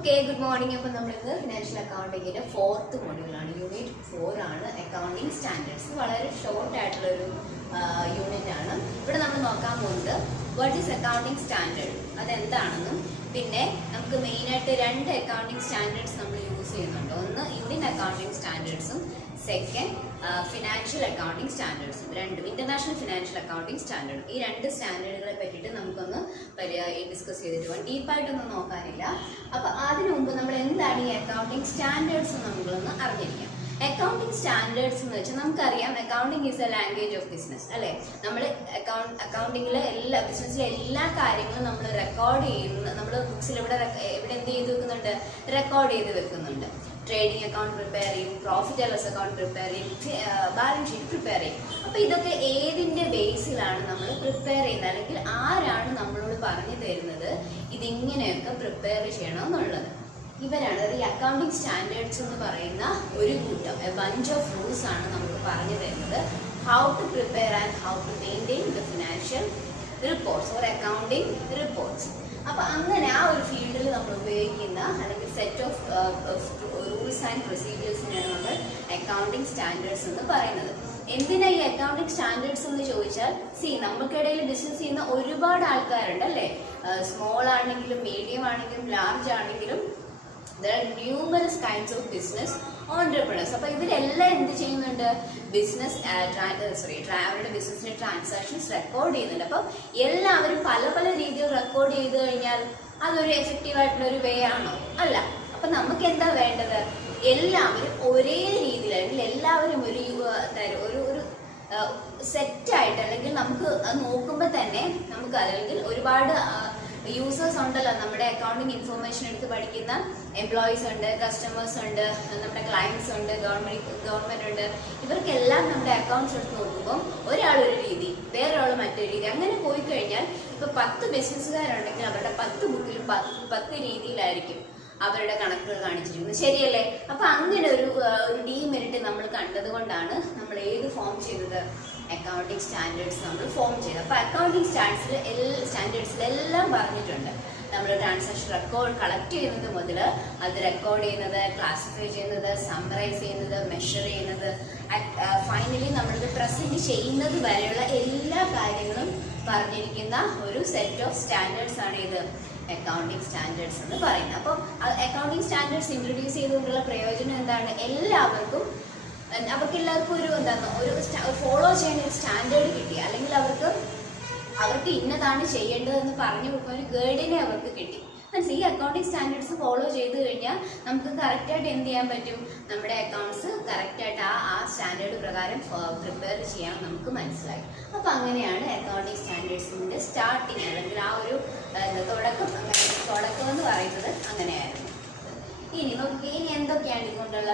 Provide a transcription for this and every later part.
Okay good morning അപ്പോൾ നമ്മൾ ഇന്ന് ഫിനാൻഷ്യൽ അക്കൗണ്ടിങ്ങിന്റെ ഫോർത്ത് മൊഡ്യൂളാണ് യൂണിറ്റ് ഫോർ ആണ് അക്കൗണ്ടിങ് സ്റ്റാൻഡേർഡ്സ് വളരെ ഷോർട്ട് ആയിട്ടുള്ള ഒരു യൂണിറ്റ് ആണ്. ഇവിടെ നമ്മൾ നോക്കാൻ പോകുന്നത് വാട്ട് ഈസ് അക്കൗണ്ടിങ് സ്റ്റാൻഡേർഡ് അതെന്താണെന്നും പിന്നെ നമുക്ക് മെയിനായിട്ട് രണ്ട് അക്കൗണ്ടിങ് സ്റ്റാൻഡേർഡ്സ് നമ്മൾ യൂസ് ചെയ്യുന്നുണ്ട്. ഒന്ന് യൂണിറ്റ് അക്കൗണ്ടിങ് സ്റ്റാൻഡേർഡ്സും സെക്കൻഡ് ഫിനാൻഷ്യൽ അക്കൗണ്ടിങ് സ്റ്റാൻഡേർഡ്സ് രണ്ടും ഇന്റർനാഷണൽ ഫിനാൻഷ്യൽ അക്കൗണ്ടിങ് സ്റ്റാൻഡേർഡ് ഈ രണ്ട് സ്റ്റാൻഡേർഡുകളെ പറ്റിയിട്ട് നമുക്കൊന്ന് ഡിസ്കസ് ചെയ്തിട്ട് പോകാം ഡീപ്പായിട്ടൊന്നും നോക്കാനില്ല. അപ്പൊ അതിനു മുമ്പ് നമ്മൾ എന്താണ് ഈ അക്കൗണ്ടിങ് സ്റ്റാൻഡേർഡ്സ് നമ്മളൊന്ന് അറിഞ്ഞിരിക്കാം. അക്കൗണ്ടിങ് സ്റ്റാൻഡേർഡ്സ് എന്ന് വെച്ചാൽ നമുക്കറിയാം accounting is a language of business അല്ലേ? നമ്മൾ അക്കൗണ്ട് അക്കൗണ്ടിങ്ങിലെ എല്ലാ ബിസിനസ്സിലെ എല്ലാ കാര്യങ്ങളും നമ്മൾ റെക്കോർഡ് ചെയ്യുന്നു നമ്മൾ ബുക്സിൽ ഇവിടെ ഇവിടെ എന്ത് ചെയ്ത് വെക്കുന്നുണ്ട്? റെക്കോർഡ് ചെയ്ത് വെക്കുന്നുണ്ട്. ട്രേഡിംഗ് അക്കൗണ്ട് പ്രിപ്പയർ ചെയ്യും profit and loss account prepare ചെയ്യും ബാലൻസ് ഷീറ്റ് പ്രിപ്പയർ ചെയ്യും. അപ്പൊ ഇതൊക്കെ ഏതിന്റെ ബേസിലാണ് നമ്മൾ പ്രിപ്പയർ ചെയ്യുന്നത്? അല്ലെങ്കിൽ ആരാണ് നമ്മളോട് പറഞ്ഞു തരുന്നത് ഇതിങ്ങനെയൊക്കെ പ്രിപ്പയർ ചെയ്യണമെന്നുള്ളത്? ഇവരാണ് ഈ അക്കൗണ്ടിങ് സ്റ്റാൻഡേർഡ്സ് എന്ന് പറയുന്ന ഒരു കൂട്ടം ബഞ്ച് ഓഫ് റൂൾസ് ആണ് നമുക്ക് പറഞ്ഞു തരുന്നത്. How to prepare and how to maintain the financial reports or accounting reports അപ്പൊ അങ്ങനെ ആ ഒരു ഫീൽഡിൽ നമ്മൾ ഉപയോഗിക്കുന്ന അല്ലെങ്കിൽ സെറ്റ് ഓഫ് റൂൾസ് ആൻഡ് പ്രൊസീജിയേഴ്സിനെയാണ് നമ്മൾ അക്കൗണ്ടിങ് സ്റ്റാൻഡേർഡ്സ് എന്ന് പറയുന്നത്. എന്തിനാ ഈ അക്കൗണ്ടിങ് സ്റ്റാൻഡേർഡ്സ് എന്ന് ചോദിച്ചാൽ സി നമുക്കിടയിൽ ബിസിനസ് ചെയ്യുന്ന ഒരുപാട് ആൾക്കാരുണ്ട് അല്ലേ സ്മോൾ ആണെങ്കിലും മീഡിയം ആണെങ്കിലും ലാർജ് ആണെങ്കിലും there are numerous kinds of business entrepreneurs അപ്പൊ ഇവരെല്ലാം എന്ത് ചെയ്യുന്നുണ്ട്? ബിസിനസ് സോറി അവരുടെ ബിസിനസിന്റെ ട്രാൻസാക്ഷൻസ് റെക്കോർഡ് ചെയ്യുന്നുണ്ട്. അപ്പൊ എല്ലാവരും പല പല രീതിയിൽ റെക്കോർഡ് ചെയ്ത് കഴിഞ്ഞാൽ അതൊരു എഫക്റ്റീവ് ആയിട്ടുള്ള ഒരു വേ ആണോ? അല്ല. അപ്പൊ നമുക്ക് എന്താ വേണ്ടത്? എല്ലാവരും ഒരേ രീതിയിൽ അല്ലെങ്കിൽ എല്ലാവരും ഒരു ഒരു ഒരു സെറ്റായിട്ട് അല്ലെങ്കിൽ നമുക്ക് നോക്കുമ്പോൾ തന്നെ നമുക്ക് അല്ലെങ്കിൽ ഒരുപാട് യൂസേഴ്സ് ഉണ്ടല്ലോ നമ്മുടെ അക്കൗണ്ടിങ് ഇൻഫർമേഷൻ എടുത്ത് പഠിക്കുന്ന എംപ്ലോയീസ് ഉണ്ട് കസ്റ്റമേഴ്സ് ഉണ്ട് നമ്മുടെ ക്ലയൻസ് ഉണ്ട് ഗവൺമെന്റ് ഗവൺമെന്റ് ഉണ്ട്. ഇവർക്കെല്ലാം നമ്മുടെ അക്കൗണ്ട്സ് എടുത്ത് നോക്കുമ്പോൾ ഒരാൾ ഒരു രീതി വേറൊരാൾ മറ്റൊരു രീതി. അങ്ങനെ പോയി കഴിഞ്ഞാൽ ഇപ്പൊ പത്ത് ബിസിനസ്സുകാരുണ്ടെങ്കിൽ അവരുടെ പത്ത് ബുക്കിലും പത്ത് രീതിയിലായിരിക്കും അവരുടെ കണക്കുകൾ കാണിച്ചിരിക്കുന്നത്. ശരിയല്ലേ? അപ്പൊ അങ്ങനെ ഒരു ഒരു ഡീമെറിറ്റ് നമ്മൾ കണ്ടത് കൊണ്ടാണ് നമ്മൾ ഏത് ഫോം ചെയ്തത്? അക്കൗണ്ടിങ് സ്റ്റാൻഡേർഡ്സ് നമ്മൾ ഫോം ചെയ്ത്. അപ്പോൾ അക്കൗണ്ടിങ് സ്റ്റാൻഡേർഡ്സിൽ എല്ലാ സ്റ്റാൻഡേർഡ്സിലെല്ലാം പറഞ്ഞിട്ടുണ്ട്. നമ്മൾ ട്രാൻസാക്ഷൻ റെക്കോർഡ് കളക്ട് ചെയ്യുന്നത് മുതൽ അത് റെക്കോർഡ് ചെയ്യുന്നത് ക്ലാസിഫൈ ചെയ്യുന്നത് സമ്മറൈസ് ചെയ്യുന്നത് മെഷർ ചെയ്യുന്നത് ഫൈനലി നമ്മളിത് പ്രസന്റ് ചെയ്യുന്നത് വരെയുള്ള എല്ലാ കാര്യങ്ങളും പറഞ്ഞിരിക്കുന്ന ഒരു സെറ്റ് ഓഫ് സ്റ്റാൻഡേർഡ്സ് ആണ് ഇത്. അക്കൗണ്ടിങ് സ്റ്റാൻഡേർഡ്സ് എന്ന് പറയുന്നത്. അപ്പോൾ അക്കൗണ്ടിങ് സ്റ്റാൻഡേർഡ്സ് ഇൻട്രൊഡ്യൂസ് ചെയ്തുകൊണ്ടുള്ള പ്രയോജനം എന്താണ്? എല്ലാവർക്കും അവർക്ക് എല്ലാവർക്കും ഒരു എന്താണ് ഒരു ഫോളോ ചെയ്യുന്ന ഒരു സ്റ്റാൻഡേർഡ് കിട്ടി. അല്ലെങ്കിൽ അവർക്ക് അവർക്ക് ഇന്നതാണ് ചെയ്യേണ്ടതെന്ന് പറഞ്ഞു കൊടുക്കുന്ന ഒരു ഗൈഡിനെ അവർക്ക് കിട്ടി. മനസ്സിൽ ഈ അക്കൗണ്ടിങ് സ്റ്റാൻഡേർഡ്സ് ഫോളോ ചെയ്ത് കഴിഞ്ഞാൽ നമുക്ക് കറക്റ്റായിട്ട് എന്ത് ചെയ്യാൻ പറ്റും? നമ്മുടെ അക്കൗണ്ട്സ് കറക്റ്റായിട്ട് ആ ആ സ്റ്റാൻഡേർഡ് പ്രകാരം പ്രിപ്പയർ ചെയ്യാൻ നമുക്ക് മനസ്സിലായി. അപ്പം അങ്ങനെയാണ് അക്കൗണ്ടിങ് സ്റ്റാൻഡേർഡ്സിന്റെ സ്റ്റാർട്ടിങ് അല്ലെങ്കിൽ ആ ഒരു തുടക്കം. തുടക്കം എന്ന് പറയുന്നത് അങ്ങനെയായിരുന്നു. ഇനി നോക്കി ഇനി എന്തൊക്കെയാണ് ഇതുകൊണ്ടുള്ള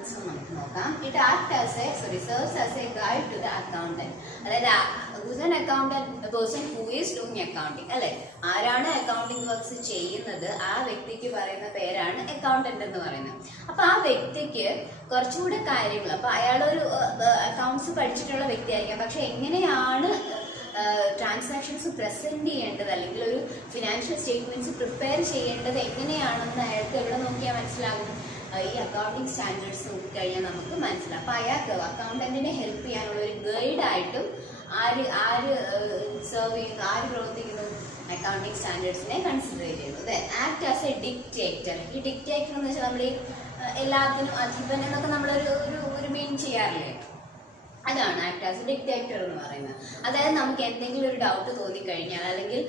ബെനിഫിറ്റ്സ് നമുക്ക് നോക്കാം. It act as a sorry serves as a guide to the accountant അതായത് whose an accountant person who is doing accounting അല്ലെ? ആരാണ് അക്കൗണ്ടിങ് വർക്ക്സ് ചെയ്യുന്നത്? ആ വ്യക്തിക്ക് പറയുന്ന പേരാണ് അക്കൗണ്ടന്റ് എന്ന് പറയുന്നത്. അപ്പൊ ആ വ്യക്തിക്ക് കുറച്ചുകൂടെ കാര്യങ്ങൾ അപ്പൊ അയാളൊരു അക്കൗണ്ട്സ് പഠിച്ചിട്ടുള്ള വ്യക്തിയായിരിക്കാം. പക്ഷെ എങ്ങനെയാണ് ട്രാൻസാക്ഷൻസ് പ്രസന്റ് ചെയ്യേണ്ടത്? അല്ലെങ്കിൽ ഒരു ഫിനാൻഷ്യൽ സ്റ്റേറ്റ്മെന്റ്സ് പ്രിപ്പയർ ചെയ്യേണ്ടത്? എങ്ങനെയാണെന്ന് അയാൾക്ക് എവിടെ നോക്കിയാൽ മനസ്സിലാകും? ഈ അക്കൗണ്ടിങ് സ്റ്റാൻഡേർഡ്സ് നോക്കിക്കഴിഞ്ഞാൽ നമുക്ക് മനസ്സിലാവും അപ്പോൾ അയാൾക്ക് അക്കൗണ്ടന്റിനെ ഹെൽപ്പ് ചെയ്യാനുള്ള ഒരു ഗൈഡ് ആയിട്ടും ആര് ആര് സെർവ് ചെയ്യുന്നു ആര് പ്രവർത്തിക്കുന്നു അക്കൗണ്ടിങ് സ്റ്റാൻഡേർഡ്സിനെ കൺസിഡർ ചെയ്യുന്നത് ആക്ട് ആസ് എ ഡിക്റ്റേറ്റർ ഈ ഡിക്റ്റേറ്റർ എന്ന് വെച്ചാൽ നമ്മൾ ഈ എല്ലാത്തിനും അധിപൻ എന്നൊക്കെ നമ്മളൊരു ഒരു ഒരു മീൻ ചെയ്യാറില്ലേ? അതാണ് ആക്ട് ആസ് എ ഡിക്റ്റേറ്റർ എന്ന് പറയുന്നത്. അതായത് നമുക്ക് എന്തെങ്കിലും ഒരു ഡൗട്ട് തോന്നിക്കഴിഞ്ഞാൽ അല്ലെങ്കിൽ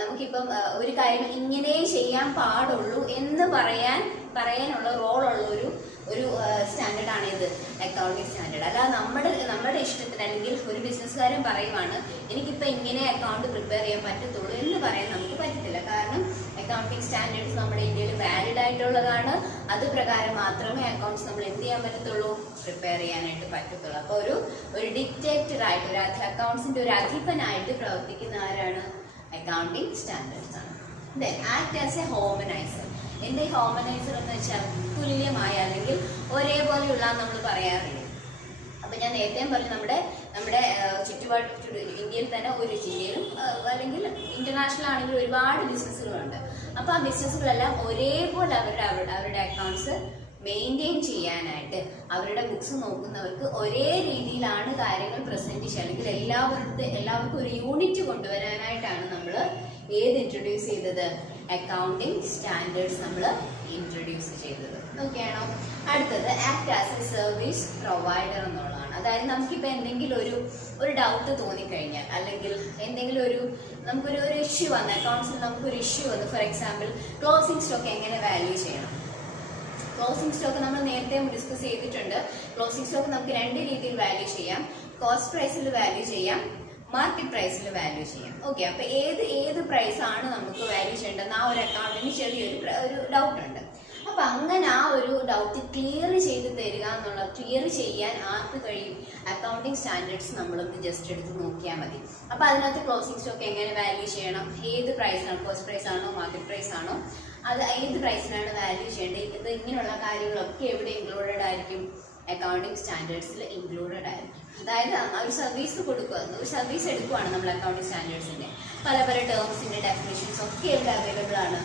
നമുക്കിപ്പം ഒരു കാര്യം ഇങ്ങനെ ചെയ്യാൻ പാടുള്ളൂ എന്ന് പറയാൻ പറയാനുള്ള റോളുള്ള ഒരു ഒരു സ്റ്റാൻഡേർഡാണ് ഇത് അക്കൗണ്ടിങ് സ്റ്റാൻഡേർഡ് അല്ല നമ്മുടെ നമ്മുടെ ഇഷ്ടത്തിന് അല്ലെങ്കിൽ ഒരു ബിസിനസ്സുകാരൻ പറയുവാണ് എനിക്കിപ്പോൾ ഇങ്ങനെ അക്കൗണ്ട് പ്രിപ്പയർ ചെയ്യാൻ പറ്റത്തുള്ളൂ എന്ന് പറയാൻ നമുക്ക് പറ്റത്തില്ല. കാരണം അക്കൗണ്ടിങ് സ്റ്റാൻഡേർഡ്സ് നമ്മുടെ ഇന്ത്യയിൽ വാലിഡ് ആയിട്ടുള്ളതാണ്. അത് പ്രകാരം മാത്രമേ അക്കൗണ്ട്സ് നമ്മൾ എന്ത് ചെയ്യാൻ പറ്റത്തുള്ളൂ? പ്രിപ്പയർ ചെയ്യാനായിട്ട് പറ്റത്തുള്ളൂ. അപ്പോൾ ഒരു ഒരു ഡിക്റ്റേറ്റർ ആയിട്ട് ഒരു അക്കൗണ്ട്സിന്റെ ഒരു അധിപനായിട്ട് പ്രവർത്തിക്കുന്ന ആരാണ്? അക്കൗണ്ടിങ് സ്റ്റാൻഡേർഡ്സ് ആണ്. Then act as a harmoniser എന്താ ഈ ഹോമനൈസർ എന്ന് വെച്ചാൽ തുല്യമായ അല്ലെങ്കിൽ ഒരേപോലെയുള്ള നമ്മൾ പറയാറില്ലേ അപ്പൊ ഞാൻ നേരത്തെ പറഞ്ഞു നമ്മുടെ നമ്മുടെ ചുറ്റുപാട് ഇന്ത്യയിൽ തന്നെ ഒരു ജില്ലയിലും അല്ലെങ്കിൽ ഇന്റർനാഷണൽ ആണെങ്കിൽ ഒരുപാട് ബിസിനസ്സുകളുണ്ട് അപ്പൊ ആ ബിസിനസ്സുകളെല്ലാം ഒരേപോലെ അവരുടെ അവരുടെ അവരുടെ അക്കൗണ്ട്സ് മെയിന്റെയിൻ ചെയ്യാനായിട്ട് അവരുടെ ബുക്സ് നോക്കുന്നവർക്ക് ഒരേ രീതിയിലാണ് കാര്യങ്ങൾ പ്രസന്റ് ചെയ്യുക. അല്ലെങ്കിൽ എല്ലാവരുടെ എല്ലാവർക്കും ഒരു യൂണിറ്റ് കൊണ്ടുവരാനായിട്ടാണ് നമ്മൾ ഏത് ഇൻട്രൊഡ്യൂസ് ചെയ്തത്. അക്കൗണ്ടിങ് സ്റ്റാൻഡേർഡ്സ് നമ്മൾ ഇൻട്രൊഡ്യൂസ് ചെയ്തത്. ഓക്കെയാണോ അടുത്തത് act as a service provider എന്നുള്ളതാണ്. അതായത് നമുക്കിപ്പോൾ എന്തെങ്കിലും ഒരു ഒരു ഡൗട്ട് തോന്നിക്കഴിഞ്ഞാൽ അല്ലെങ്കിൽ എന്തെങ്കിലും ഒരു നമുക്കൊരു ഒരു ഇഷ്യൂ വന്ന അക്കൗണ്ട്സിൽ നമുക്കൊരു ഇഷ്യൂ വന്ന് ഫോർ എക്സാമ്പിൾ ക്ലോസിംഗ് സ്റ്റോക്ക് എങ്ങനെ വാല്യൂ ചെയ്യണം? ക്ലോസിംഗ് സ്റ്റോക്ക് നമ്മൾ നേരത്തെ ഡിസ്കസ് ചെയ്തിട്ടുണ്ട്. ക്ലോസിംഗ് സ്റ്റോക്ക് നമുക്ക് രണ്ട് രീതിയിൽ വാല്യൂ ചെയ്യാം. കോസ്റ്റ് പ്രൈസിൽ വാല്യൂ ചെയ്യാം. മാർക്കറ്റ് പ്രൈസിൽ വാല്യൂ ചെയ്യാം. ഓക്കെ അപ്പൊ ഏത് ഏത് പ്രൈസ് ആണ് നമുക്ക് വാല്യൂ ചെയ്യേണ്ടത് ആ ഒരു അക്കൗണ്ടിന് ചെറിയൊരു ഒരു ഡൗട്ട് ഉണ്ട്. അപ്പൊ അങ്ങനെ ആ ഒരു ഡൗട്ട് ക്ലിയർ ചെയ്ത് തരിക എന്നുള്ള ക്ലിയർ ചെയ്യാൻ ആർക്ക് കഴിയും? അക്കൗണ്ടിങ് സ്റ്റാൻഡേർഡ്സ് നമ്മളൊന്ന് ജസ്റ്റ് എടുത്ത് നോക്കിയാൽ മതി. അപ്പൊ അതിനകത്ത് ക്ലോസിംഗ് സ്റ്റോക്ക് എങ്ങനെ വാല്യൂ ചെയ്യണം? ഏത് പ്രൈസ് ആണ്? കോസ്റ്റ് പ്രൈസ് ആണോ? മാർക്കറ്റ് പ്രൈസ് ആണോ? അത് ഏത് പ്രൈസിനാണ് വാല്യൂ ചെയ്യേണ്ടത്? ഇങ്ങനെയുള്ള കാര്യങ്ങളൊക്കെ എവിടെ ഇൻക്ലൂഡഡ് ആയിരിക്കും? അക്കൗണ്ടിങ് സ്റ്റാൻഡേർഡ്സിൽ ഇൻക്ലൂഡഡ് ആയിരുന്നു അതായത് ആ ഒരു സർവീസ് കൊടുക്കുക ഒരു സർവീസ് എടുക്കുവാണ് നമ്മൾ അക്കൗണ്ടിങ് സ്റ്റാൻഡേർഡ്സിന്റെ പല പല ടേംസിന്റെ ഡെഫിനേഷൻസ് ഒക്കെ ഇവിടെ അവൈലബിൾ ആണ്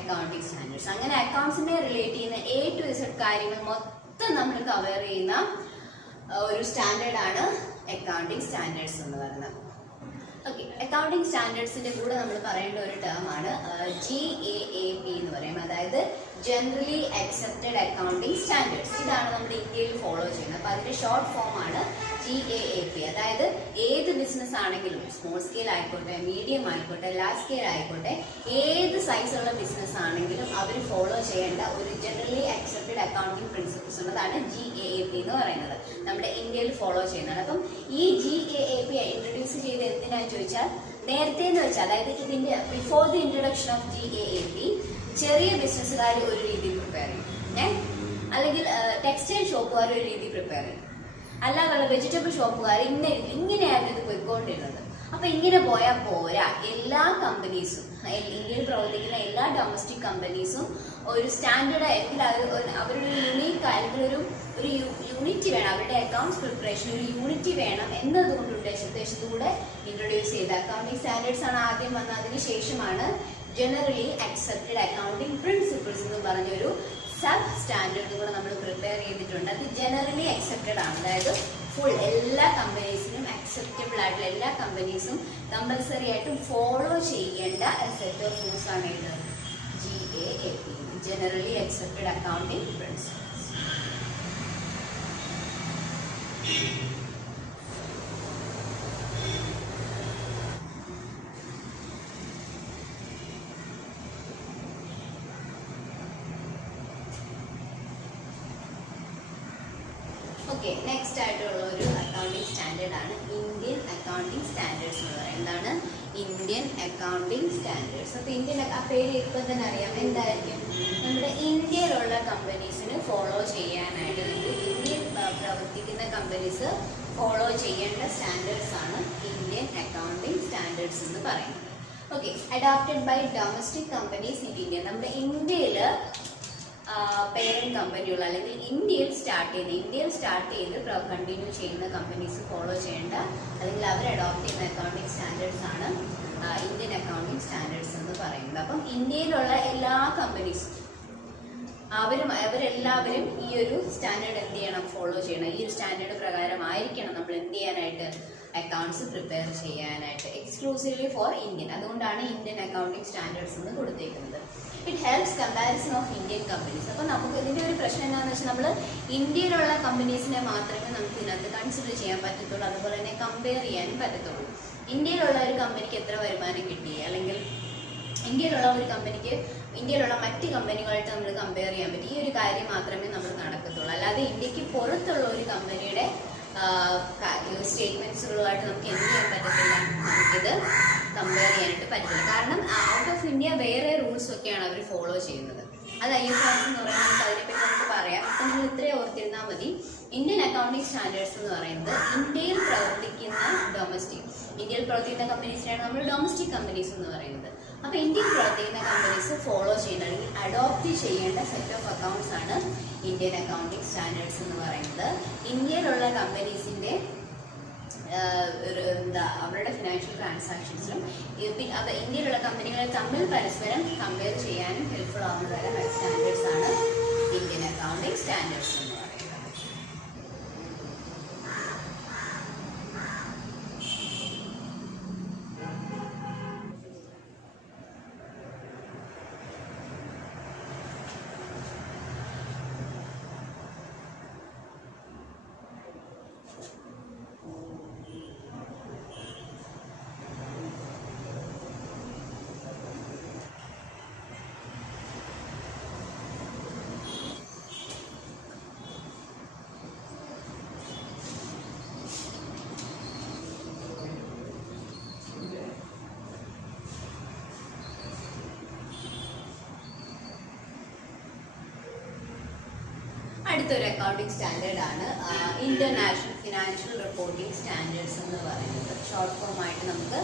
അക്കൗണ്ടിങ് സ്റ്റാൻഡേർഡ്സ് അങ്ങനെ അക്കൗണ്ട്സിനെ റിലേറ്റ് ചെയ്യുന്ന എ ടു ഇസഡ് കാര്യങ്ങൾ മൊത്തം നമ്മൾ കവർ ചെയ്യുന്ന ഒരു സ്റ്റാൻഡേർഡാണ് അക്കൗണ്ടിങ് സ്റ്റാൻഡേർഡ്സ് എന്ന് പറയുന്നത്. ഓക്കെ അക്കൗണ്ടിങ് സ്റ്റാൻഡേർഡ്സിന്റെ കൂടെ നമ്മൾ പറയേണ്ട ഒരു ടേമാണ് ജി എ എ പി എന്ന് പറയും. അതായത് ജനറലി അക്സെപ്റ്റഡ് അക്കൗണ്ടിങ് സ്റ്റാൻഡേർഡ്സ് ഇതാണ് നമ്മുടെ ഇന്ത്യയിൽ ഫോളോ ചെയ്യുന്നത്. അപ്പൊ അതിന്റെ ഷോർട്ട് ഫോം ആണ് ജി എ എ പി അതായത് ഏത് ബിസിനസ് ആണെങ്കിലും സ്മോൾ സ്കെയിൽ ആയിക്കോട്ടെ മീഡിയം ആയിക്കോട്ടെ ലാർജ് സ്കെയിൽ ആയിക്കോട്ടെ ഏത് സൈസ് ഉള്ള ബിസിനസ് ആണെങ്കിലും അവർ ഫോളോ ചെയ്യേണ്ട ഒരു ജനറലി അക്സെപ്റ്റഡ് അക്കൗണ്ടിങ് പ്രിൻസിപ്പിൾസ് ഉള്ളതാണ് ജി എ എ പി എന്ന് പറയുന്നത്. നമ്മുടെ ഇന്ത്യയിൽ ഫോളോ ചെയ്യുന്നത് അപ്പം ഈ G A A P introduce ചെയ്ത് എന്തിനാന്ന് ചോദിച്ചാൽ നേരത്തെ എന്ന് വെച്ചാൽ അതായത് ഇതിന്റെ before the introduction of G A A P ചെറിയ ബിസിനസ്സുകാർ ഒരു രീതിയിൽ പ്രിപ്പയർ ചെയ്യും. ഏ? അല്ലെങ്കിൽ ടെക്സ്റ്റൈൽ ഷോപ്പുകാർ ഒരു രീതി പ്രിപ്പയർ ചെയ്യും. അല്ലാതെ വെജിറ്റബിൾ ഷോപ്പുകാർ ഇങ്ങനെ ഇങ്ങനെയായിരുന്നു ഇത് പോയിക്കൊണ്ടിരുന്നത്. അപ്പൊ ഇങ്ങനെ പോയാൽ പോരാ. എല്ലാ കമ്പനീസും ഇന്ത്യയിൽ പ്രവർത്തിക്കുന്ന എല്ലാ ഡൊമസ്റ്റിക് കമ്പനീസും ഒരു സ്റ്റാൻഡേർഡ് അല്ലെങ്കിൽ അവരുടെ യുണീക്ക് അല്ലെങ്കിൽ ഒരു ഒരു യൂണിറ്റി വേണം. അവരുടെ അക്കൗണ്ട്സ് പ്രിപ്പറേഷൻ ഒരു യൂണിറ്റി വേണം എന്നതുകൊണ്ട് ഉദ്ദേശ ഉദ്ദേശത്തോടെ ഇൻട്രൊഡ്യൂസ് ചെയ്ത അക്കൗണ്ടിങ് സ്റ്റാൻഡേർഡ്സ് ആണ് ആദ്യം വന്നത്. അതിന് ശേഷമാണ് ജനറലി അക്സെപ്റ്റഡ് അക്കൗണ്ടിങ് പ്രിൻസിപ്പിൾസ് എന്ന് പറഞ്ഞൊരു സബ് സ്റ്റാൻഡേർഡ് കൂടെ നമ്മൾ പ്രിപ്പയർ ചെയ്തിട്ടുണ്ട്. അത് ജനറലി അക്സെപ്റ്റഡ് ആണ്. അതായത് ഫുൾ എല്ലാ കമ്പനീസിനും അക്സെപ്റ്റബിൾ ആയിട്ടുള്ള എല്ലാ കമ്പനീസും കമ്പൽസറി ആയിട്ടും ഫോളോ ചെയ്യേണ്ട സെറ്റ് ഓഫ് റൂൾസ് ആണ് ഇത് G A A P generally accepted accounting principles next ആയിട്ടുള്ള ഒരു അക്കൗണ്ടിങ് സ്റ്റാൻഡേർഡ് ആണ് ഇന്ത്യൻ അക്കൗണ്ടിങ് സ്റ്റാൻഡേർഡ്സ് എന്ന് പറയുന്നത്. എന്താണ്? ഇന്ത്യൻ അക്കൗണ്ടിങ് സ്റ്റാൻഡേർഡ്സ് അപ്പോൾ ഇന്ത്യൻ ആ പേര് ഇപ്പം തന്നെ അറിയാം. എന്തായിരിക്കും? നമ്മുടെ ഇന്ത്യയിലുള്ള കമ്പനീസിന് ഫോളോ ചെയ്യാനായിട്ട് ഇന്ത്യയിൽ പ്രവർത്തിക്കുന്ന കമ്പനീസ് ഫോളോ ചെയ്യേണ്ട സ്റ്റാൻഡേർഡ്സ് ആണ് ഇന്ത്യൻ അക്കൗണ്ടിങ് സ്റ്റാൻഡേർഡ്സ് എന്ന് പറയുന്നത്. Okay adopted by domestic companies in India നമ്മുടെ ഇന്ത്യയിൽ പേരന്റ് കമ്പനികൾ അല്ലെങ്കിൽ ഇന്ത്യയിൽ സ്റ്റാർട്ട് ചെയ്യുന്ന ഇന്ത്യയിൽ സ്റ്റാർട്ട് ചെയ്ത് കണ്ടിന്യൂ ചെയ്യുന്ന കമ്പനീസ് ഫോളോ ചെയ്യേണ്ട അല്ലെങ്കിൽ അവർ അഡോപ്റ്റ് ചെയ്യുന്ന അക്കൗണ്ടിങ് സ്റ്റാൻഡേർഡ്സ് ആണ് ഇന്ത്യൻ അക്കൗണ്ടിങ് സ്റ്റാൻഡേർഡ്സ് എന്ന് പറയുന്നത്. അപ്പം ഇന്ത്യയിലുള്ള എല്ലാ കമ്പനീസും അവരും അവരെല്ലാവരും ഈ ഒരു സ്റ്റാൻഡേർഡ് എന്ത് ചെയ്യണം? ഫോളോ ചെയ്യണം. ഈ ഒരു സ്റ്റാൻഡേർഡ് പ്രകാരമായിരിക്കണം നമ്മൾ എന്ത് ചെയ്യാനായിട്ട്? അക്കൗണ്ട്സ് പ്രിപ്പയർ ചെയ്യാനായിട്ട്. എക്സ്ക്ലൂസീവ്ലി ഫോർ ഇന്ത്യൻ അതുകൊണ്ടാണ് ഇന്ത്യൻ അക്കൗണ്ടിങ് സ്റ്റാൻഡേർഡ്സ് എന്ന് കൊടുത്തേക്കുന്നത്. It helps comparison of Indian companies അപ്പോൾ നമുക്ക് ഇതിന്റെ ഒരു പ്രശ്നം എന്താണെന്ന് വെച്ചാൽ നമ്മൾ ഇന്ത്യയിലുള്ള കമ്പനീസിനെ മാത്രമേ നമുക്ക് ഇതിനകത്ത് കൺസിഡർ ചെയ്യാൻ പറ്റത്തുള്ളൂ. അതുപോലെ തന്നെ കമ്പയർ ചെയ്യാനും പറ്റത്തുള്ളൂ. ഇന്ത്യയിലുള്ള ഒരു കമ്പനിക്ക് എത്ര വരുമാനം കിട്ടി? അല്ലെങ്കിൽ ഇന്ത്യയിലുള്ള ഒരു കമ്പനിക്ക് ഇന്ത്യയിലുള്ള മറ്റ് കമ്പനികളായിട്ട് നമ്മൾ കമ്പയർ ചെയ്യാൻ പറ്റും. ഈ ഒരു കാര്യം മാത്രമേ നമ്മൾ നടക്കത്തുള്ളൂ. അല്ലാതെ ഇന്ത്യയ്ക്ക് പുറത്തുള്ള ഒരു കമ്പനിയുടെ സ്റ്റേറ്റ്മെന്റ്സുകളുമായിട്ട് നമുക്ക് എന്ത് ചെയ്യാൻ പറ്റത്തില്ല? നമുക്കിത് കമ്പയർ ചെയ്യാനായിട്ട് പറ്റില്ല. കാരണം ഔട്ട് ഓഫ് ഇന്ത്യ വേറെ റൂൾസ് ഒക്കെയാണ് അവർ ഫോളോ ചെയ്യുന്നത്. അത് ഐ എഫ് ആർ എന്ന് പറയുന്നത് അതിനെപ്പറ്റി നമുക്ക് പറയാം. അപ്പം നിങ്ങൾ ഇത്രയും ഓർത്തിരുന്നാൽ മതി. ഇന്ത്യൻ അക്കൗണ്ടിംഗ് സ്റ്റാൻഡേർഡ്സ് എന്ന് പറയുന്നത് ഇന്ത്യയിൽ പ്രവർത്തിക്കുന്ന ഡൊമസ്റ്റിക് ഇന്ത്യയിൽ പ്രവർത്തിക്കുന്ന കമ്പനീസിനാണ് നമ്മൾ ഡൊമസ്റ്റിക് കമ്പനീസ് എന്ന് പറയുന്നത്. അപ്പോൾ ഇന്ത്യയിൽ പ്രവർത്തിക്കുന്ന കമ്പനീസ് ഫോളോ ചെയ്യുന്ന അല്ലെങ്കിൽ അഡോപ്റ്റ് ചെയ്യേണ്ട സെറ്റ് ഓഫ് അക്കൗണ്ട്സ് ആണ് ഇന്ത്യൻ അക്കൗണ്ടിംഗ് സ്റ്റാൻഡേർഡ്സ് എന്ന് പറയുന്നത്. ഇന്ത്യയിലുള്ള കമ്പനീസിന്റെ എന്താ അവരുടെ ഫിനാൻഷ്യൽ ട്രാൻസാക്ഷൻസിലും ഇന്ത്യയിലുള്ള കമ്പനികൾ തമ്മിൽ പരസ്പരം കമ്പയർ ചെയ്യാനും ഹെൽപ്ഫുൾ ആവുന്ന തരം സ്റ്റാൻഡേർഡ്സ് ആണ് ഇന്ത്യൻ അക്കൗണ്ടിംഗ് സ്റ്റാൻഡേർഡ്സ് എന്ന് പറയുന്നത് അടുത്തൊരു അക്കൗണ്ടിംഗ് സ്റ്റാൻഡേർഡ് ആണ് ഇന്റർനാഷണൽ ഫിനാൻഷ്യൽ റിപ്പോർട്ടിംഗ് സ്റ്റാൻഡേർഡ്സ് എന്ന് പറയുന്നത്. ഷോർട്ട് ഫോം ആയിട്ട് നമുക്ക്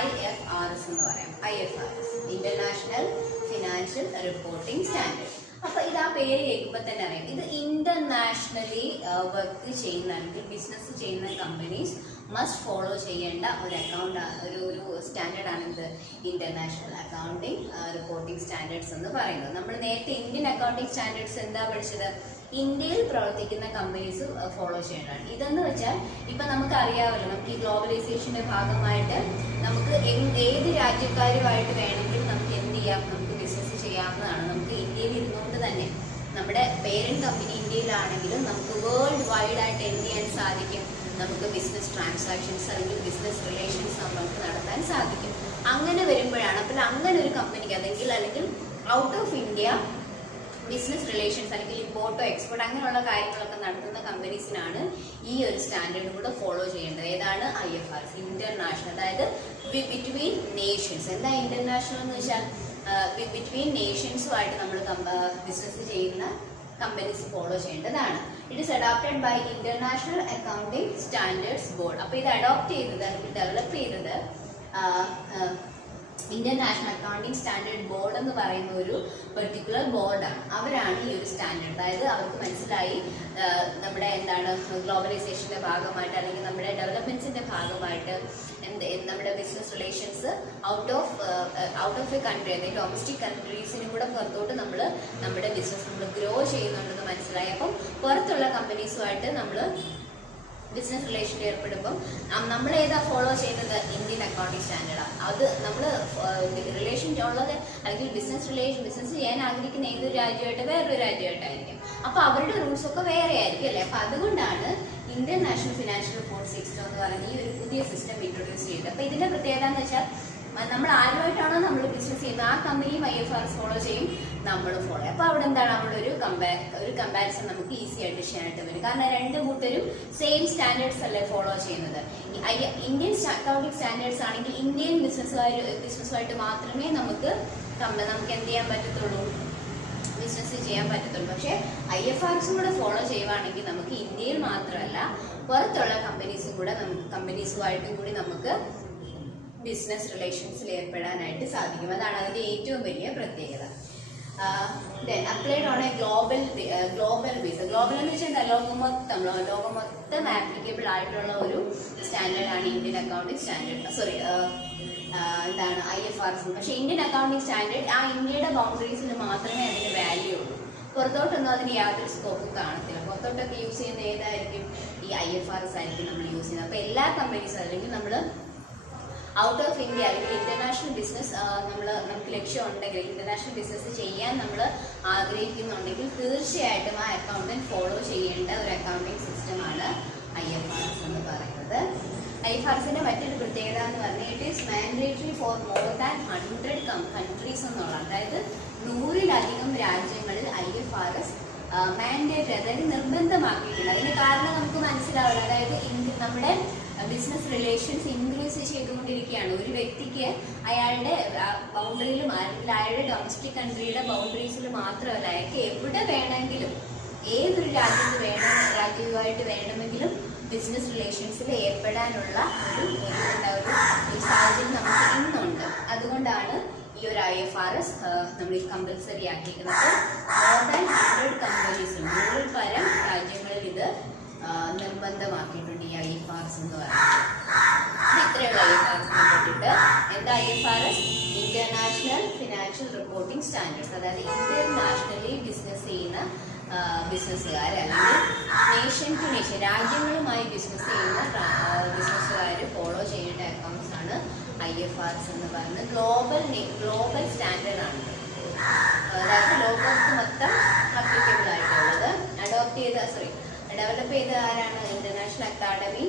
ഐ എഫ് ആർ എസ് എന്ന് പറയാം. I F R S international financial reporting standard അപ്പൊ ഇത് ആ പേര് കേൾക്കുമ്പോൾ തന്നെ അറിയാം. ഇത് ഇന്റർനാഷണലി വർക്ക് ചെയ്യുന്ന അല്ലെങ്കിൽ ബിസിനസ് ചെയ്യുന്ന കമ്പനീസ് മസ്റ്റ് ഫോളോ ചെയ്യേണ്ട ഒരു അക്കൗണ്ട് ഒരു ഒരു സ്റ്റാൻഡേർഡ് ആണ് ഇത് ഇന്റർനാഷണൽ അക്കൗണ്ടിംഗ് റിപ്പോർട്ടിംഗ് സ്റ്റാൻഡേർഡ്സ് എന്ന് പറയുന്നത്. നമ്മൾ നേരത്തെ ഇന്ത്യൻ അക്കൗണ്ടിംഗ് സ്റ്റാൻഡേർഡ്സ് എന്താ പഠിച്ചത്? ഇന്ത്യയിൽ പ്രവർത്തിക്കുന്ന കമ്പനീസ് ഫോളോ ചെയ്യേണ്ടതാണ്. ഇതെന്ന് വെച്ചാൽ ഇപ്പം നമുക്ക് അറിയാമല്ലോ നമുക്ക് ഈ ഗ്ലോബലൈസേഷന്റെ ഭാഗമായിട്ട് നമുക്ക് ഏത് രാജ്യക്കാരുമായിട്ട് വേണമെങ്കിലും നമുക്ക് എന്ത് ചെയ്യാം? നമുക്ക് ബിസിനസ് ചെയ്യാവുന്നതാണ്. നമുക്ക് ഇന്ത്യയിൽ ഇരുന്നുകൊണ്ട് തന്നെ നമ്മുടെ പേരന്റ് കമ്പനി ഇന്ത്യയിലാണെങ്കിലും നമുക്ക് വേൾഡ് വൈഡ് ആയിട്ട് എന്ത് ചെയ്യാൻ സാധിക്കും? നമുക്ക് ബിസിനസ് ട്രാൻസാക്ഷൻസ് അല്ലെങ്കിൽ ബിസിനസ് റിലേഷൻസ് നമുക്ക് നടത്താൻ സാധിക്കും. അങ്ങനെ വരുമ്പോഴാണ് അപ്പോൾ അങ്ങനെ ഒരു കമ്പനിക്ക് അല്ലെങ്കിൽ അല്ലെങ്കിൽ out of India business relations അല്ലെങ്കിൽ ഇമ്പോർട്ടോ എക്സ്പോർട്ട് അങ്ങനെയുള്ള കാര്യങ്ങളൊക്കെ നടത്തുന്ന കമ്പനീസിനാണ് ഈ ഒരു സ്റ്റാൻഡേർഡ് കൂടെ ഫോളോ ചെയ്യേണ്ടത്. ഏതാണ്? ഐ എഫ് ആർ ഇന്റർനാഷണൽ അതായത് ബിറ്റ്വീൻ നേഷൻസ് എന്താ ഇന്റർനാഷണൽ എന്ന് വെച്ചാൽ ബിറ്റ്വീൻ നേഷൻസുമായിട്ട് നമ്മൾ ബിസിനസ് ചെയ്യുന്ന കമ്പനീസ് ഫോളോ ചെയ്യേണ്ടതാണ്. It is adopted by international accounting standards board അപ്പോൾ ഇത് അഡോപ്റ്റ് ചെയ്തത് ഡെവലപ്പ് ചെയ്തത് ഇന്റർനാഷണൽ അക്കൗണ്ടിങ് സ്റ്റാൻഡേർഡ് ബോർഡ് എന്ന് പറയുന്ന ഒരു പെർട്ടിക്കുലർ ബോർഡാണ് അവരാണ് ഈ ഒരു സ്റ്റാൻഡേർഡ് അതായത് അവർക്ക് മനസ്സിലായി നമ്മുടെ എന്താണ് ഗ്ലോബലൈസേഷന്റെ ഭാഗമായിട്ട് അല്ലെങ്കിൽ നമ്മുടെ ഡെവലപ്മെന്റ്സിന്റെ ഭാഗമായിട്ട് എന്ത് നമ്മുടെ business relations out of out of a country അല്ലെങ്കിൽ ഡൊമസ്റ്റിക് കൺട്രീസിനും കൂടെ പുറത്തോട്ട് നമ്മൾ നമ്മുടെ ബിസിനസ് നമ്മൾ ഗ്രോ ചെയ്യുന്നുണ്ടെന്ന് മനസ്സിലായി. അപ്പം പുറത്തുള്ള കമ്പനീസുമായിട്ട് നമ്മൾ ബിസിനസ് റിലേഷൻ ഏർപ്പെടുമ്പം നമ്മൾ ഏതാ ഫോളോ ചെയ്യുന്നത്? ഇന്ത്യൻ അക്കൗണ്ടിങ് സ്റ്റാൻഡേർഡാണ് അത് നമ്മൾ റിലേഷൻ ഉള്ളത് അല്ലെങ്കിൽ ബിസിനസ് റിലേഷൻ ബിസിനസ് ചെയ്യാൻ ആഗ്രഹിക്കുന്ന ഏതൊരു രാജ്യമായിട്ട് വേറൊരു രാജ്യമായിട്ടായിരിക്കും. അപ്പൊ അവരുടെ റൂൾസ് ഒക്കെ വേറെ ആയിരിക്കും അല്ലേ? അപ്പൊ അതുകൊണ്ടാണ് Indian national financial report system എന്ന് പറയുന്ന ഈ ഒരു പുതിയ സിസ്റ്റം ഇൻട്രൊഡ്യൂസ് ചെയ്തത്. അപ്പൊ ഇതിന്റെ പ്രത്യേകത എന്ന് വെച്ചാൽ നമ്മൾ ആരുമായിട്ടാണോ നമ്മൾ ബിസിനസ് ചെയ്യുന്നത്? ആ കമ്പനിയും ഐ എഫ് ആർ ഫോളോ ചെയ്യും. നമ്മൾ ഫോളോ ചെയ്യും. അപ്പൊ അവിടെ എന്താണ് അവിടെ ഒരു കമ്പാ ഒരു കമ്പാരിസൺ നമുക്ക് ഈസി ആയിട്ട് ചെയ്യാനായിട്ട് വരും. കാരണം രണ്ട് കൂട്ടരും സെയിം സ്റ്റാൻഡേർഡ്സ് അല്ലേ ഫോളോ ചെയ്യുന്നത്? ഇന്ത്യൻ അക്കൗണ്ടിംഗ് സ്റ്റാൻഡേർഡ്സ് ആണെങ്കിൽ ഇന്ത്യൻ ബിസിനസ്സുകാർ ബിസിനസ്സുമായിട്ട് മാത്രമേ നമുക്ക് നമുക്ക് എന്ത് ചെയ്യാൻ പറ്റത്തുള്ളൂ? ബിസിനസ് ചെയ്യാൻ പറ്റത്തുള്ളൂ. പക്ഷേ ഐ എഫ് ആർസും കൂടെ ഫോളോ ചെയ്യുവാണെങ്കിൽ നമുക്ക് ഇന്ത്യയിൽ മാത്രമല്ല പുറത്തുള്ള കമ്പനീസും കൂടെ നമുക്ക് കമ്പനീസുമായിട്ടും കൂടി നമുക്ക് ബിസിനസ് റിലേഷൻസിൽ ഏർപ്പെടാനായിട്ട് സാധിക്കും. അതാണ് അതിന്റെ ഏറ്റവും വലിയ പ്രത്യേകത. Applied on a global global visa global എന്ന് വെച്ചാൽ എന്താ? ലോകം മൊത്തം ലോകം മൊത്തം ആപ്ലിക്കബിൾ ആയിട്ടുള്ള ഒരു സ്റ്റാൻഡേർഡ് ആണ് ഇന്ത്യൻ അക്കൗണ്ടിംഗ് സ്റ്റാൻഡേർഡ് സോറി എന്താണ്? ഐ എഫ് ആർ എസ് പക്ഷേ ഇന്ത്യൻ അക്കൗണ്ടിംഗ് സ്റ്റാൻഡേർഡ് ആ ഇന്ത്യയുടെ ബൗണ്ടറീസിൽ മാത്രമേ അതിന് വാല്യൂ ഉള്ളൂ. പുറത്തോട്ടൊന്നും അതിന് യാതൊരു സ്കോപ്പും കാണത്തില്ല. പുറത്തോട്ടൊക്കെ യൂസ് ചെയ്യുന്ന ഏതായിരിക്കും? ഈ ഐ എഫ് ആർ എസ് ആയിരിക്കും നമ്മൾ യൂസ് ചെയ്യുന്നത്. അപ്പോൾ എല്ലാ കമ്പനീസും അല്ലെങ്കിൽ നമ്മൾ ഔട്ട് ഓഫ് ഇന്ത്യ അല്ലെങ്കിൽ ഇന്റർനാഷണൽ ബിസിനസ് നമ്മൾ നമുക്ക് ലക്ഷ്യമുണ്ടെങ്കിൽ ഇന്റർനാഷണൽ ബിസിനസ് ചെയ്യാൻ നമ്മൾ ആഗ്രഹിക്കുന്നുണ്ടെങ്കിൽ തീർച്ചയായിട്ടും ആ അക്കൗണ്ടന്റ് ഫോളോ ചെയ്യേണ്ട ഒരു അക്കൗണ്ടിങ് സിസ്റ്റമാണ് ഐ എഫ് ആർ എസ് എന്ന് പറയുന്നത്. ഐ എഫ് ആർ എസിന്റെ മറ്റൊരു പ്രത്യേകത എന്ന് പറഞ്ഞാൽ it is mandatory for more than hundred countries എന്നുള്ള അതായത് നൂറിലധികം രാജ്യങ്ങളിൽ I F R S mandatory അതായത് നിർബന്ധമാക്കിയിട്ടുണ്ട് അതിന് കാരണം നമുക്ക് മനസ്സിലാവില്ല അതായത് നമ്മുടെ ബിസിനസ് റിലേഷൻസ് ഇൻക്രീസ് ചെയ്തുകൊണ്ടിരിക്കുകയാണ് ഒരു വ്യക്തിക്ക് അയാളുടെ ബൗണ്ടറിയിലും അല്ലെങ്കിൽ അയാളുടെ ഡൊമസ്റ്റിക് കൺട്രിയുടെ ബൗണ്ടറീസിൽ മാത്രമല്ല അയാൾക്ക് എവിടെ വേണമെങ്കിലും ഏതൊരു രാജ്യത്ത് വേണം രാജ്യവുമായിട്ട് വേണമെങ്കിലും ബിസിനസ് റിലേഷൻസിൽ ഏർപ്പെടാനുള്ള ഒരു സാഹചര്യം നമുക്ക് ഇന്നുണ്ട്. അതുകൊണ്ടാണ് ഈ ഒരു ഐ എഫ് ആർ എസ് നമ്മൾ ഈ കമ്പൽസറി ആക്കിയിരിക്കുന്നത്. മോർ ദാൻ ഹൺഡ്രഡ് കമ്പനീസ് നൂറിൽ പരം രാജ്യങ്ങളിൽ ഇത് നിർബന്ധമാക്കിയിട്ടുണ്ട് ഈ ഐ എഫ് ആർ എസ് എന്ന് പറയുന്നത്. ഇത്രയുള്ള ഐ എഫ് ആർ എന്താ I F R S international financial reporting standards അതായത് ഇന്റർനാഷണലി ബിസിനസ് ചെയ്യുന്ന ബിസിനസ്സുകാർ അല്ലെങ്കിൽ നേഷൻ ടു നേഷൻ രാജ്യങ്ങളുമായി ബിസിനസ് ചെയ്യുന്ന ബിസിനസ്സുകാർ ഫോളോ ചെയ്യേണ്ട അക്കൗണ്ട്സ് ആണ് ഐ എഫ് ആർ എസ് എന്ന് പറയുന്നത്. ഗ്ലോബൽ ഗ്ലോബൽ സ്റ്റാൻഡേർഡ് ആണ്. അതായത് ലോകത്ത് മൊത്തം അപ്ലിക്കബിൾ ആയിട്ടുള്ളത്. അഡോപ്റ്റ് ചെയ്ത സോറി ഡെവലപ്പ് ചെയ്ത ആരാണ്? International academy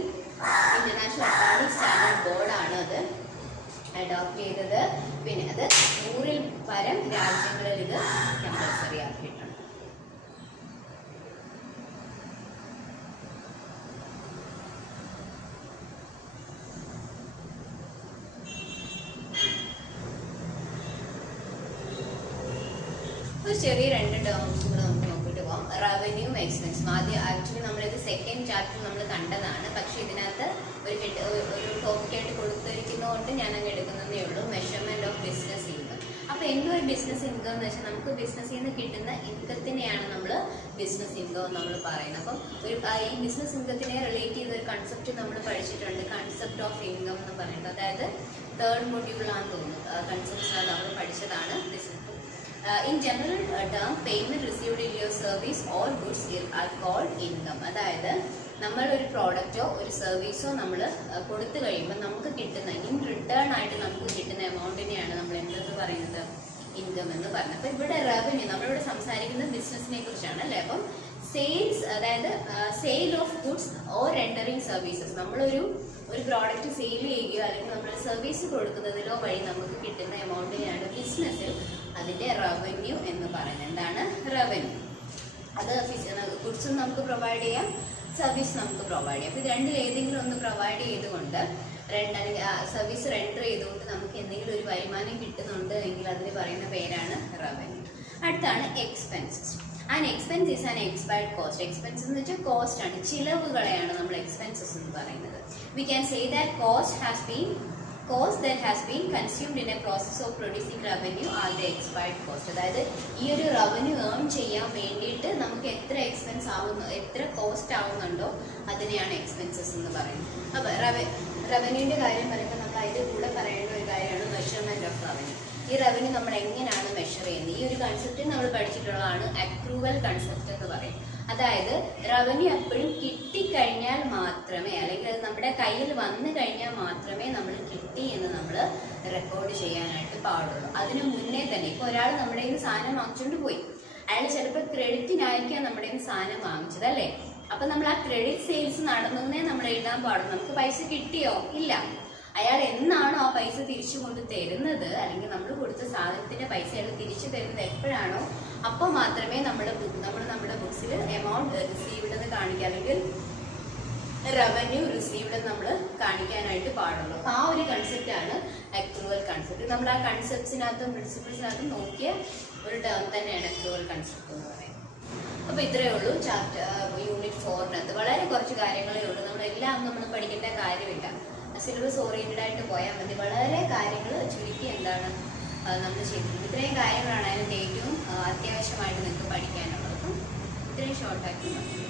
international academy standard ബോർഡാണ് അത്. അഡോപ്റ്റ് ചെയ്തത്. പിന്നെ അത് നൂറിൽ പരം രാജ്യങ്ങളിൽ ഇത് കമ്പൽസറി ആക്കിയിട്ടുണ്ട്. ഒരു ചെറിയ രണ്ട് ടേംസ് കൂടെ നമുക്ക് റവന്യൂ എക്സ്പെൻസും ആദ്യം ആക്ച്വലി നമ്മളിത് സെക്കൻഡ് ചാപ്റ്റർ നമ്മൾ കണ്ടതാണ്. പക്ഷെ ഇതിനകത്ത് ഒരു ഒരു ഒരു ടോപ്പിക്കായിട്ട് കൊടുത്തിരിക്കുന്നതുകൊണ്ട് ഞാൻ അങ്ങ് എടുക്കുന്നതേ ഉള്ളൂ. മെഷർമെന്റ് ഓഫ് ബിസിനസ് ഇൻകം അപ്പൊ എന്തൊരു ബിസിനസ് ഇൻകം എന്ന് വെച്ചാൽ നമുക്ക് ബിസിനസ്സിൽ നിന്ന് കിട്ടുന്ന ഇൻകത്തിനെയാണ് നമ്മൾ ബിസിനസ് ഇൻകം നമ്മൾ പറയുന്നത്. അപ്പം ഒരു ഈ ബിസിനസ് ഇൻകത്തിനെ റിലേറ്റ് ചെയ്ത ഒരു കൺസെപ്റ്റ് നമ്മൾ പഠിച്ചിട്ടുണ്ട്. കൺസെപ്റ്റ് ഓഫ് ഇൻകം എന്ന് പറയുന്നത്. അതായത് തേർഡ് മൊഡ്യൂളാണെന്ന് തോന്നുന്നു. കൺസെപ്റ്റ്സ് നമ്മൾ പഠിച്ചതാണ്. Business in general term uh, term, payment or goods are called income. അതായത് നമ്മൾ ഒരു പ്രോഡക്റ്റോ ഒരു സർവീസോ നമ്മൾ കൊടുത്തു കഴിയുമ്പോൾ നമുക്ക് കിട്ടുന്ന ഇൻ റിട്ടേൺ ആയിട്ട് നമുക്ക് കിട്ടുന്ന എമൗണ്ടിനെയാണ് നമ്മൾ എന്തെന്ന് പറയുന്നത്? ഇൻകം എന്ന് പറയുന്നത് അപ്പോൾ ഇവിടെ റവന്യൂ നമ്മളിവിടെ സംസാരിക്കുന്നത് ബിസിനസ്സിനെ കുറിച്ചാണ് അല്ലേ? അപ്പം സെയിൽസ് അതായത് sale of goods or rendering services നമ്മളൊരു ഒരു പ്രോഡക്റ്റ് സെയിൽ ചെയ്യുകയോ അല്ലെങ്കിൽ നമ്മൾ സർവീസ് കൊടുക്കുന്നതിലോ വഴി നമുക്ക് കിട്ടുന്ന എമൗണ്ടിനെയാണ് ബിസിനസ്സിൽ അതിന്റെ റവന്യൂ എന്ന് പറയുന്നത്. എന്താണ് റവന്യൂ അത് ഗുഡ്സും നമുക്ക് പ്രൊവൈഡ് ചെയ്യാം സർവീസ് നമുക്ക് പ്രൊവൈഡ് ചെയ്യാം. അപ്പോൾ ഇത് രണ്ടിൽ ഏതെങ്കിലും ഒന്ന് പ്രൊവൈഡ് ചെയ്തുകൊണ്ട് രണ്ട് സർവീസ് റെൻഡർ ചെയ്തുകൊണ്ട് നമുക്ക് എന്തെങ്കിലും ഒരു വരുമാനം കിട്ടുന്നുണ്ട് എങ്കിൽ അതിന് പറയുന്ന പേരാണ് റവന്യൂ അടുത്താണ് expenses and expense is an expired cost expenses എന്ന് വെച്ചാൽ കോസ്റ്റ് ആണ് ചിലവുകളെയാണ് നമ്മൾ എക്സ്പെൻസസ് എന്ന് പറയുന്നത്. We can say that cost has been cost that has been consumed in a process of producing revenue are the expired cost അതായത് ഈ ഒരു റവന്യൂ ഏൺ ചെയ്യാൻ വേണ്ടിയിട്ട് നമുക്ക് എത്ര എക്സ്പെൻസ് ആവുന്നു എത്ര കോസ്റ്റ് ആവുന്നുണ്ടോ അതിനെയാണ് എക്സ്പെൻസസ് എന്ന് പറയുന്നത്. അപ്പോൾ റവ റവന്യൂവിന്റെ കാര്യം പറയുമ്പോൾ നമ്മൾ അതിന്റെ കൂടെ പറയേണ്ട ഒരു കാര്യമാണ് മെഷർമെന്റ് ഓഫ് റവന്യൂ ഈ റവന്യൂ നമ്മൾ എങ്ങനെയാണ് മെഷർ ചെയ്യുന്നത്? ഈ ഒരു കൺസെപ്റ്റ് നമ്മൾ പഠിച്ചിട്ടുള്ളതാണ് അക്രൂവൽ കൺസെപ്റ്റ് എന്ന് പറയും. അതായത് റവന്യൂ എപ്പോഴും കിട്ടിക്കഴിഞ്ഞാൽ മാത്രമേ അല്ലെങ്കിൽ അത് നമ്മുടെ കയ്യിൽ വന്നു കഴിഞ്ഞാൽ മാത്രമേ നമ്മൾ കിട്ടി എന്ന് നമ്മൾ റെക്കോർഡ് ചെയ്യാനായിട്ട് പാടുള്ളൂ. അതിന് മുന്നേ തന്നെ ഇപ്പോൾ ഒരാൾ നമ്മുടെ കയ്യിൽ സാധനം വാങ്ങിച്ചുകൊണ്ട് പോയി. അയാൾ ചിലപ്പോൾ ക്രെഡിറ്റിനായിരിക്കാം നമ്മുടെ കയ്യിൽ സാധനം വാങ്ങിച്ചത് അല്ലേ? അപ്പം നമ്മൾ ആ ക്രെഡിറ്റ് സെയിൽസ് നടന്നേ നമ്മൾ എഴുതാൻ പാടും നമുക്ക് പൈസ കിട്ടിയോ? ഇല്ല. അയാൾ എന്നാണോ ആ പൈസ തിരിച്ചു കൊണ്ട് തരുന്നത്? അല്ലെങ്കിൽ നമ്മൾ കൊടുത്ത സാധനത്തിന്റെ പൈസ അയാൾ തിരിച്ചു തരുന്നത് എപ്പോഴാണോ അപ്പോൾ മാത്രമേ നമ്മുടെ നമ്മൾ നമ്മുടെ ബുക്സിൽ എമൗണ്ട് റിസീവ്ഡ് എന്ന് കാണിക്കുക. അല്ലെങ്കിൽ റവന്യൂ റിസീവ്ഡ് നമ്മൾ കാണിക്കാനായിട്ട് പാടുള്ളൂ. ആ ഒരു കൺസെപ്റ്റ് ആണ് അക്രൂവൽ കൺസെപ്റ്റ് നമ്മൾ ആ കൺസെപ്റ്റ്സിനകത്തും പ്രിൻസിപ്പിൾസിനകത്തും നോക്കിയ ഒരു ടേം തന്നെയാണ് അക്രൂവൽ കൺസെപ്റ്റ് എന്ന് പറയുന്നത്. അപ്പോൾ ഇത്രയേ ഉള്ളൂ. ചാപ്റ്റർ യൂണിറ്റ് ഫോറിനകത്ത് വളരെ കുറച്ച് കാര്യങ്ങളേ ഉള്ളൂ. നമ്മളെല്ലാം നമ്മൾ പഠിക്കേണ്ട കാര്യമില്ല. സിലബസ് ഓറിയന്റഡ് ആയിട്ട് പോയാൽ മതി. വളരെ കാര്യങ്ങൾ ചുരുക്കി എന്താണ് നമ്മൾ ചെയ്തിട്ടുണ്ട് ഇത്രയും കാര്യങ്ങളാണ് അതിനകത്ത് ഏറ്റവും അത്യാവശ്യമായിട്ട് നിങ്ങൾക്ക് പഠിക്കാനുള്ളത്. അപ്പം ഇത്രയും ഷോർട്ടാക്കി മതി.